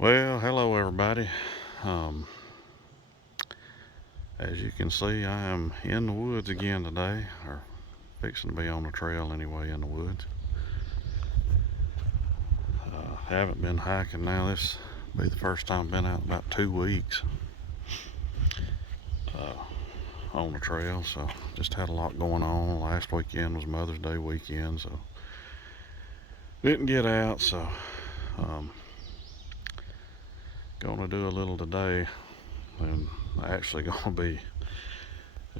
Well, hello everybody. Um, as you can see, I am in the woods again today, or fixing to be on the trail anyway in the woods. Haven't been hiking now. This will be the first time I've been out in about 2 weeks on the trail, so just had a lot going on. Last weekend was Mother's Day weekend, so didn't get out, so um, gonna do a little today, and actually gonna be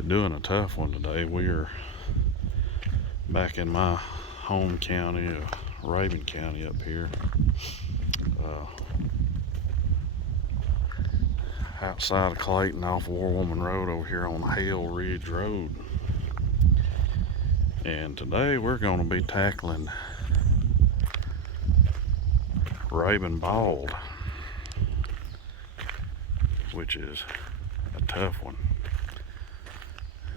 doing a tough one today. We're back in my home county of Rabun County up here, uh, outside of Clayton off War Woman Road over here on Hale Ridge Rd. And today we're going to be tackling Rabun Bald, which is a tough one.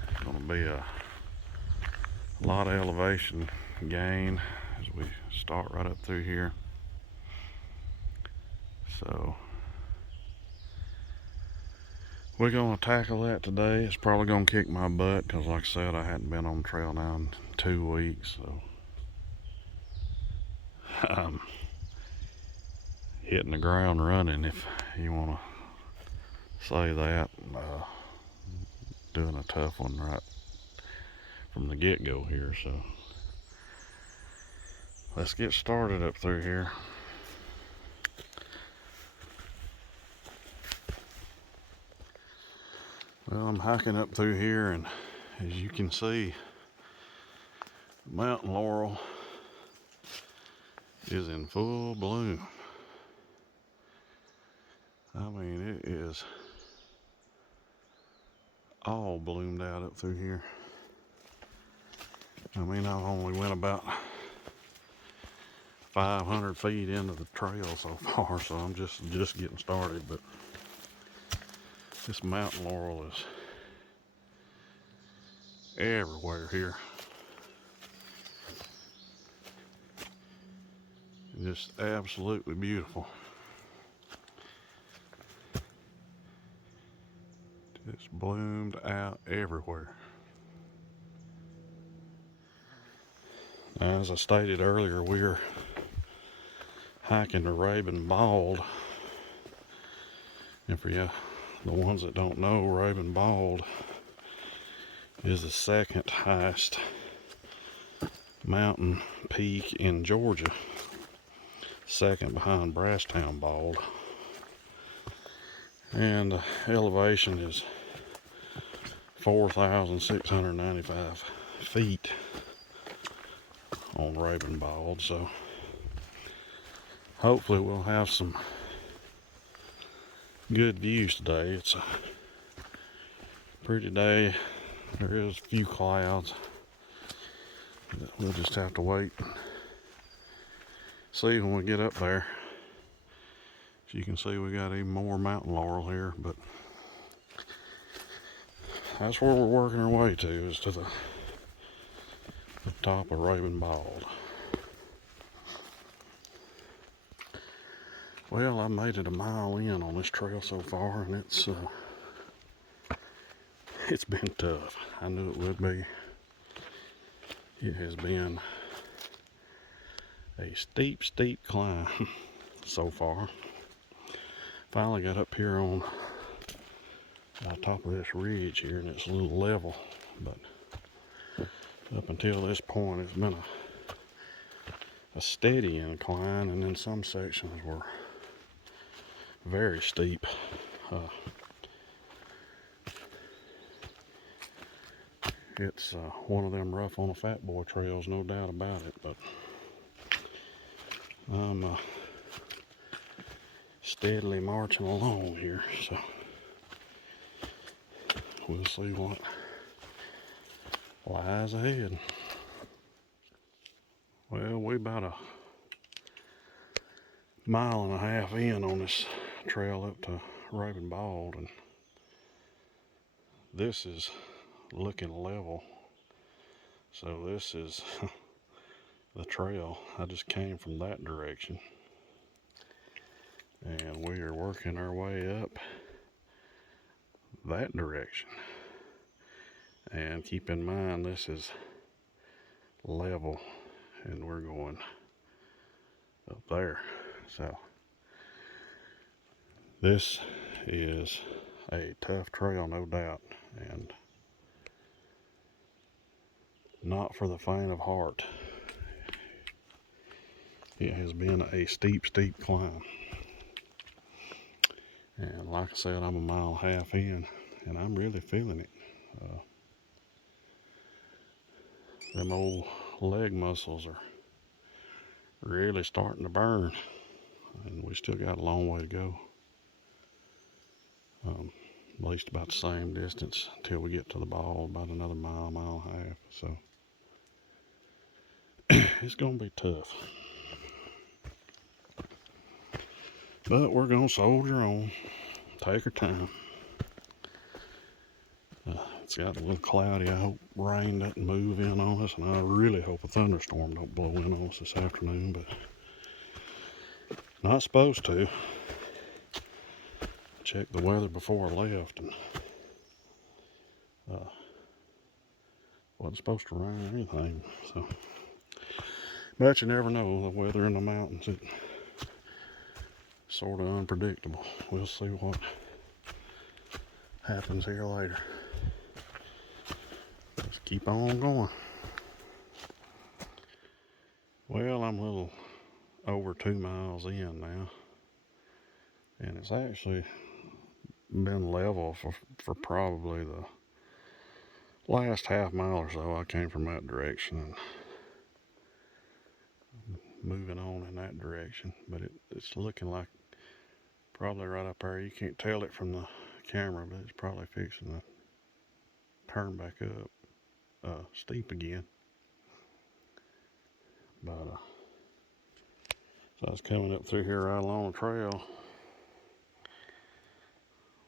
It's going to be a lot of elevation gain as we start right up through here. So we're going to tackle that today. It's probably going to kick my butt because, like I said, I hadn't been on the trail now in 2 weeks. So I'm hitting the ground running, if you want to say that. Doing a tough one right from the get-go here. So let's get started up through here. Well, I'm hiking up through here, and as you can see, mountain laurel is in full bloom. I mean, it is all bloomed out up through here. I mean, I've only went about 500 feet into the trail so far, so I'm just getting started. But this mountain laurel is everywhere here. Just absolutely beautiful. It's bloomed out everywhere. Now, as I stated earlier, we're hiking the Rabun Bald. And for you, the ones that don't know, Rabun Bald is the second highest mountain peak in Georgia, second behind Brasstown Bald. And the elevation is 4,695 feet on Rabun Bald. So hopefully we'll have some good views today. It's a pretty day. There is a few clouds. We'll just have to wait and see when we get up there. As you can see, we got even more mountain laurel here, but that's where we're working our way to, is to the top of Rabun Bald. Well, I made it a mile in on this trail so far, and it's been tough. I knew it would be. It has been a steep climb so far. Finally got up here on top of this ridge here, and it's a little level, but up until this point it's been a steady incline, and then some sections were very steep. It's one of them rough on a fat boy trails, no doubt about it, but I'm steadily marching along here, so we'll see what lies ahead. Well, we about a mile and a half in on this trail up to Rabun Bald, and this is looking level. So this is the trail. I just came from that direction, And we are working our way up that direction. And keep in mind, this is level and we're going up there. So this is a tough trail, no doubt, and not for the faint of heart. It has been a steep climb. And like I said, I'm a mile and a half in, and I'm really feeling it. Them old leg muscles are really starting to burn, and we still got a long way to go. At least about the same distance until we get to the ball, about another mile and a half. So it's gonna be tough, but we're gonna soldier on, take our time. It's got a little cloudy. I hope rain doesn't move in on us, and I really hope a thunderstorm don't blow in on us this afternoon, but not supposed to. Checked the weather before I left, and wasn't supposed to rain or anything. So, but you never know. The weather in the mountains, it's sort of unpredictable. We'll see what happens here later. Let's keep on going. Well, I'm a little over 2 miles in now, and it's actually been level for probably the last half mile or so. I came from that direction and moving on in that direction, but it's looking like probably right up there. You can't tell it from the camera, but it's probably fixing to turn back up steep again. But so I was coming up through here right along the trail,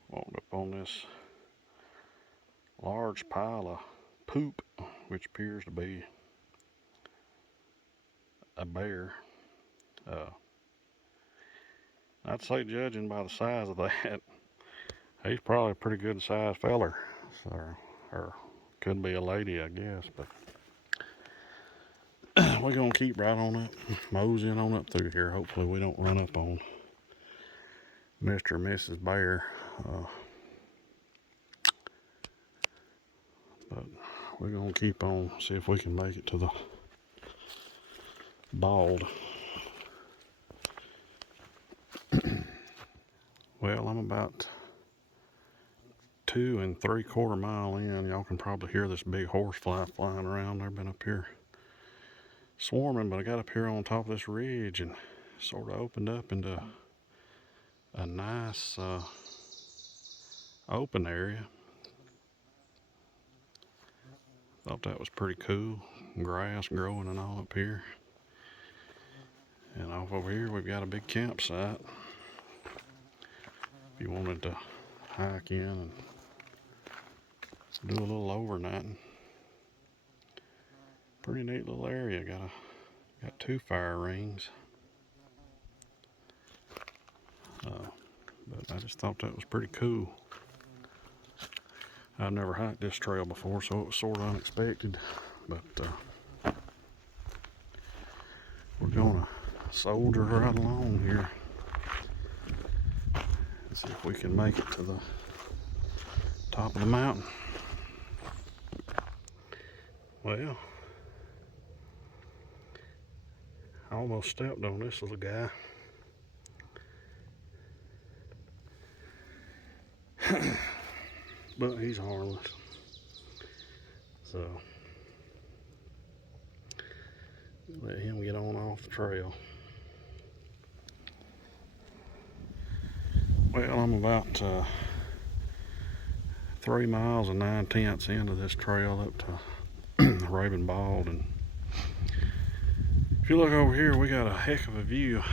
walked up on this large pile of poop, which appears to be a bear. I'd say, judging by the size of that, he's probably a pretty good sized feller. So, or could be a lady, I guess. But we're gonna keep right on up, moseying on up through here. Hopefully we don't run up on Mr. or Mrs. Bear. But we're gonna keep on, see if we can make it to the bald. Well, I'm about 2 3/4 miles in. Y'all can probably hear this big horsefly flying around. They've been up here swarming, but I got up here on top of this ridge and sort of opened up into a nice open area. Thought that was pretty cool. Grass growing and all up here. And off over here we've got a big campsite. If you wanted to hike in and do a little overnighting. Pretty neat little area. Got 2 fire rings. But I just thought that was pretty cool. I've never hiked this trail before, so it was sort of unexpected. But we're gonna soldier right along here and see if we can make it to the top of the mountain. Well, I almost stepped on this little guy. But he's harmless. So let him get on off the trail. Well, I'm about 3 miles and 9/10 into this trail up to Rabun Bald, and if you look over here, we got a heck of a view.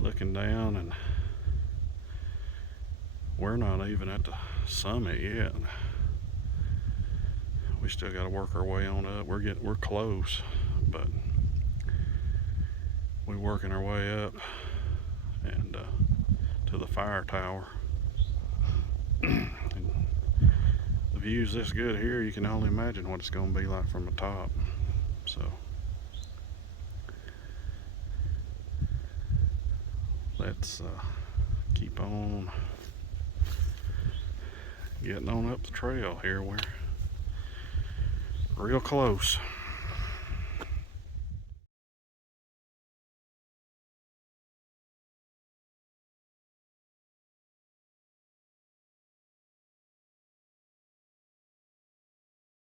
Looking down, and we're not even at the summit yet. We still got to work our way on up. We're close, but we're working our way up and to the fire tower. And the view's this good here, you can only imagine what it's going to be like from the top. So let's keep on getting on up the trail here. We're real close.